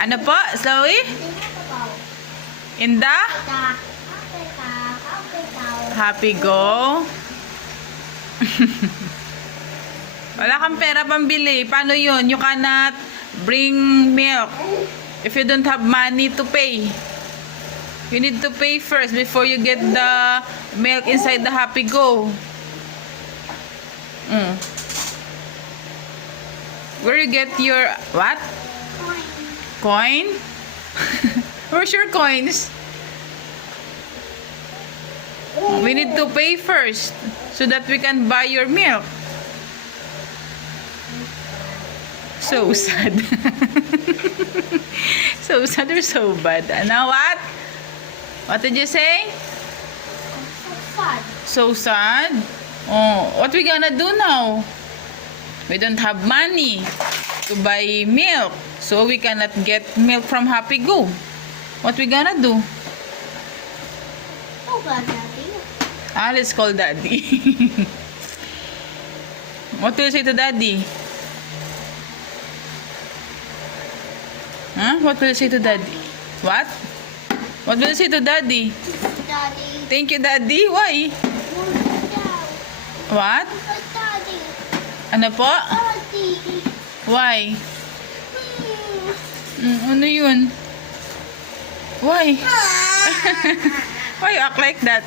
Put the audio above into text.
Ano po, Chloe? In the Happy Go? Wala kang pera pambili. Paano yun? You cannot bring milk if you don't have money to pay. You need to pay first before you get the milk inside the Happy Go. Where you get your what? Coin? Where's your coins? We need to pay first so that we can buy your milk. So sad. So sad or so bad. Now what? What did you say? So sad? Oh, what we gonna do now? We don't have money to buy milk. So we cannot get milk from Happy Go. What we gonna do? Let's call Daddy. What will you say to Daddy? Huh? What will you say to Daddy? What? What will you say to Daddy? Daddy. Thank you, Daddy. Why? What? Daddy. Ano po? Daddy. Why? Ano yun? Why? Why you act like that?